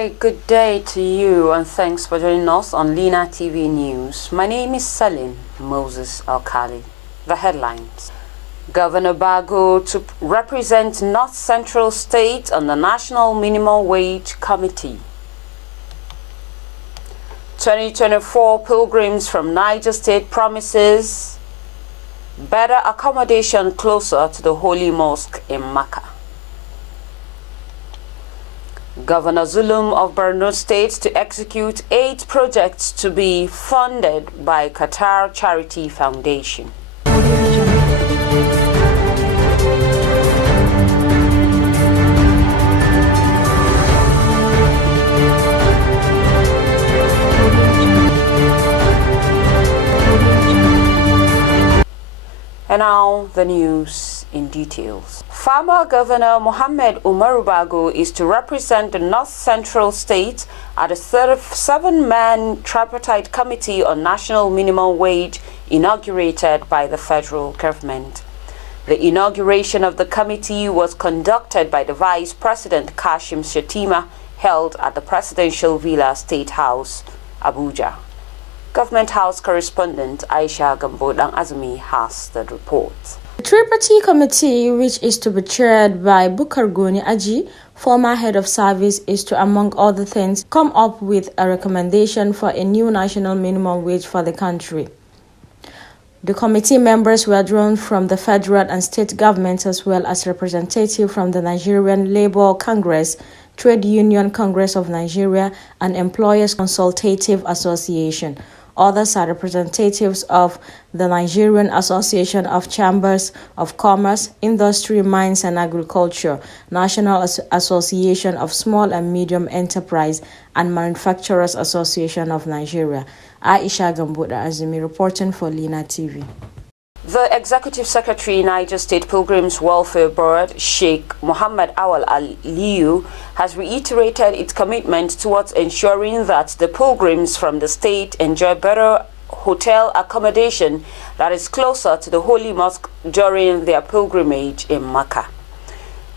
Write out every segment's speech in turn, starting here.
very good day to you and thanks for joining us on LINATV News. My name is Salim Moses Alkali. The headlines. Governor BAGO to represent North Central State on the National Minimum Wage Committee. 2024 pilgrims from Niger State promises better accommodation closer to the Holy Mosque in MAKKAH. Governor ZULUM of BORNO State to execute 8 projects to be funded by QATAR Charity Foundation. And now the news in details. Former Governor Mohammed Umaru BAGO is to represent the North Central State at a 37-man tripartite committee on national minimum wage inaugurated by the federal government. The inauguration of the committee was conducted by the Vice President Kashim Shettima, held at the Presidential Villa State House, Abuja. Government House correspondent Aisha Gambodan Azumi has the report. The tripartite committee, which is to be chaired by Bukar Goni Aji, former head of service, is to, among other things, come up with a recommendation for a new national minimum wage for the country. The committee members were drawn from the federal and state governments as well as representatives from the Nigerian Labour Congress, Trade Union Congress of Nigeria, and Employers Consultative Association. Others are representatives of the Nigerian Association of Chambers of Commerce, Industry, Mines and Agriculture, National Association of Small and Medium Enterprise, and Manufacturers Association of Nigeria. Aisha Gamboda Azumi reporting for LINATV. The Executive Secretary, Niger State Pilgrims Welfare Board, Sheikh Muhammad Awal Aliyu, has reiterated its commitment towards ensuring that the pilgrims from the state enjoy better hotel accommodation that is closer to the Holy Mosque during their pilgrimage in MAKKAH.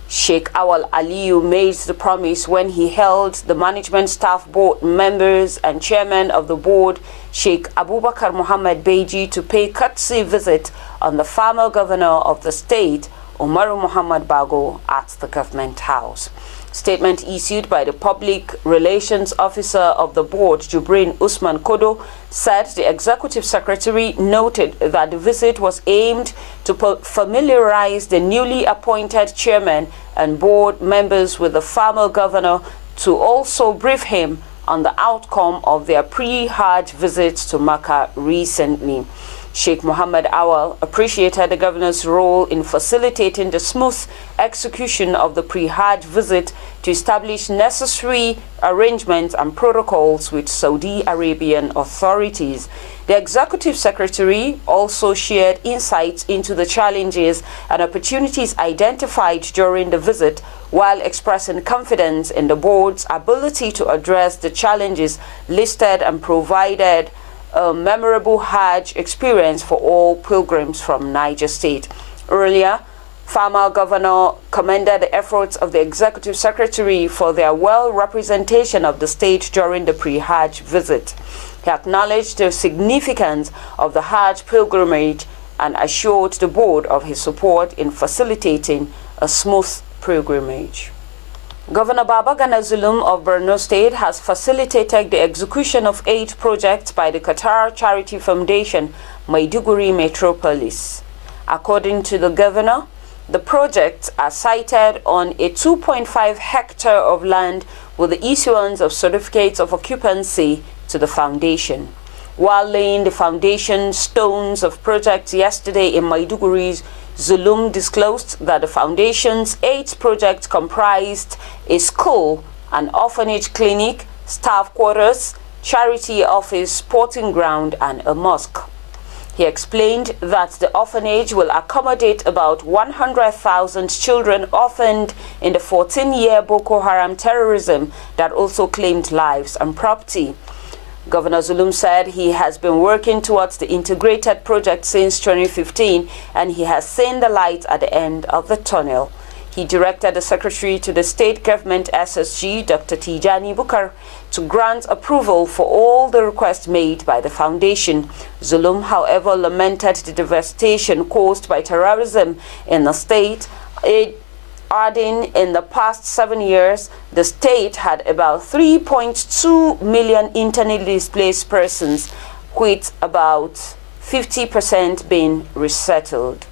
Sheikh Awal Aliyu made the promise when he held the management staff board members and chairman of the board, Sheikh Abubakar Muhammad Beji, to pay courtesy visit on the former governor of the state, Umaru Muhammad BAGO, at the government house. Statement issued by the public relations officer of the board, Jubrin Usman Kodo, said the executive secretary noted that the visit was aimed to familiarize the newly appointed chairman and board members with the former governor, to also brief him on the outcome of their pre-Hajj visits to MAKKAH recently. Sheikh Muhammad Awal appreciated the governor's role in facilitating the smooth execution of the pre-Hajj visit to establish necessary arrangements and protocols with Saudi Arabian authorities. The executive secretary also shared insights into the challenges and opportunities identified during the visit, while expressing confidence in the board's ability to address the challenges listed and provided a memorable Hajj experience for all pilgrims from Niger State. Earlier, former governor commended the efforts of the executive secretary for their well-representation of the state during the pre-Hajj visit. He acknowledged the significance of the Hajj pilgrimage and assured the board of his support in facilitating a smooth pilgrimage. Governor Babagana Zulum of Borno State has facilitated the execution of 8 projects by the QATAR Charity Foundation, Maiduguri Metropolis. According to the governor, the projects are sited on a 2.5 hectare of land with the issuance of certificates of occupancy to the foundation. While laying the foundation stones of projects yesterday in Maiduguri, Zulum disclosed that the foundation's 8 projects comprised a school, an orphanage clinic, staff quarters, charity office, sporting ground, and a mosque. He explained that the orphanage will accommodate about 100,000 children orphaned in the 14-year Boko Haram terrorism that also claimed lives and property. Governor Zulum said he has been working towards the integrated project since 2015 and he has seen the light at the end of the tunnel. He directed the Secretary to the State Government SSG, Dr. Tijani Bukar, to grant approval for all the requests made by the foundation. ZULUM, however, lamented the devastation caused by terrorism in the state, adding in the past 7 years, the state had about 3.2 million internally displaced persons, with about 50% being resettled.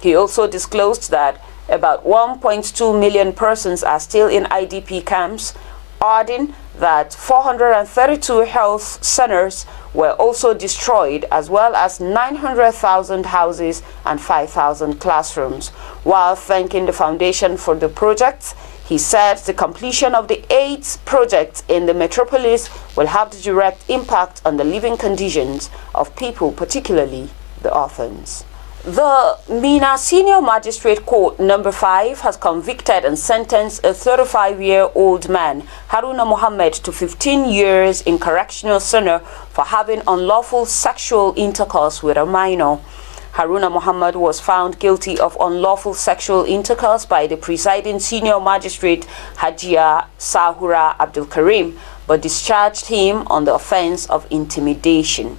He also disclosed that about 1.2 million persons are still in IDP camps, adding that 432 health centers were also destroyed, as well as 900,000 houses and 5,000 classrooms. While thanking the foundation for the project, he said the completion of the 8 projects in the metropolis will have the direct impact on the living conditions of people, particularly the orphans. The Mina Senior Magistrate Court No. 5 has convicted and sentenced a 35-year-old man, Haruna Mohammed, to 15 years in correctional center for having unlawful sexual intercourse with a minor. Haruna Mohammed was found guilty of unlawful sexual intercourse by the presiding senior magistrate Hajia Sahura Abdul Karim, but discharged him on the offense of intimidation.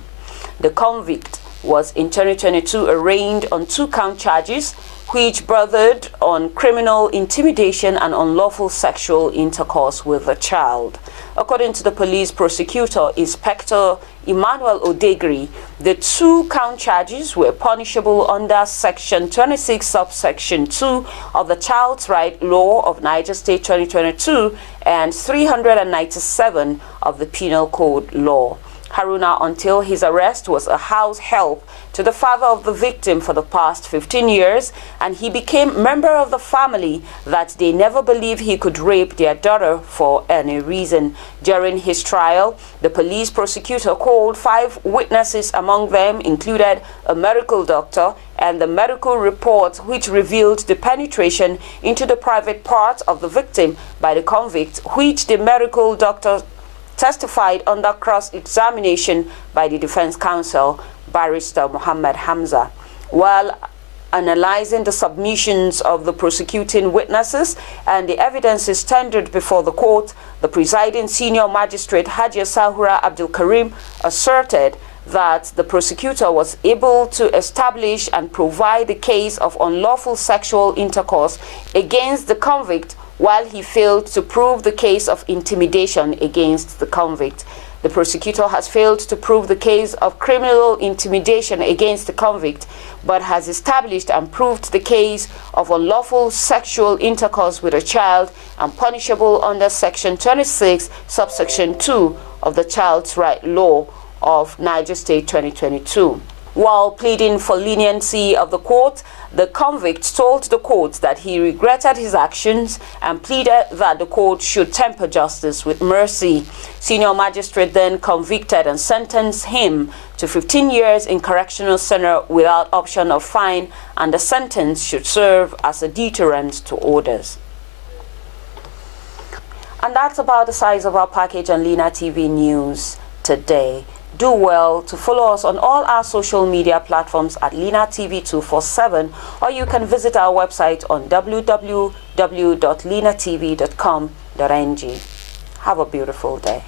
The convict was in 2022 arraigned on 2-count charges, which bordered on criminal intimidation and unlawful sexual intercourse with a child. According to the police prosecutor, Inspector Emmanuel Odegri, the 2-count charges were punishable under Section 26, subsection 2 of the Child's Right Law of Niger State 2022 and 397 of the Penal Code Law. Haruna, until his arrest, was a house help to the father of the victim for the past 15 years, and he became member of the family that they never believed he could rape their daughter for any reason. During his trial, the police prosecutor called 5 witnesses. Among them included a medical doctor and the medical report which revealed the penetration into the private part of the victim by the convict, which the medical doctor testified under cross-examination by the defense counsel, Barrister Muhammad Hamza. While analyzing the submissions of the prosecuting witnesses and the evidences tendered before the court, the presiding senior magistrate Hajia Sahura Abdul Karim asserted that the prosecutor was able to establish and provide the case of unlawful sexual intercourse against the convict, while he failed to prove the case of intimidation against the convict. The prosecutor has failed to prove the case of criminal intimidation against the convict, but has established and proved the case of unlawful sexual intercourse with a child and punishable under Section 26, subsection 2 of the Child's Right Law of Niger State 2022. While pleading for leniency of the court, the convict told the court that he regretted his actions and pleaded that the court should temper justice with mercy. Senior magistrate then convicted and sentenced him to 15 years in correctional center without option of fine, and the sentence should serve as a deterrent to others. And that's about the size of our package on LINATV News today. Do well to follow us on all our social media platforms at LINATV247, or you can visit our website on www.linatv.com.ng. Have a beautiful day.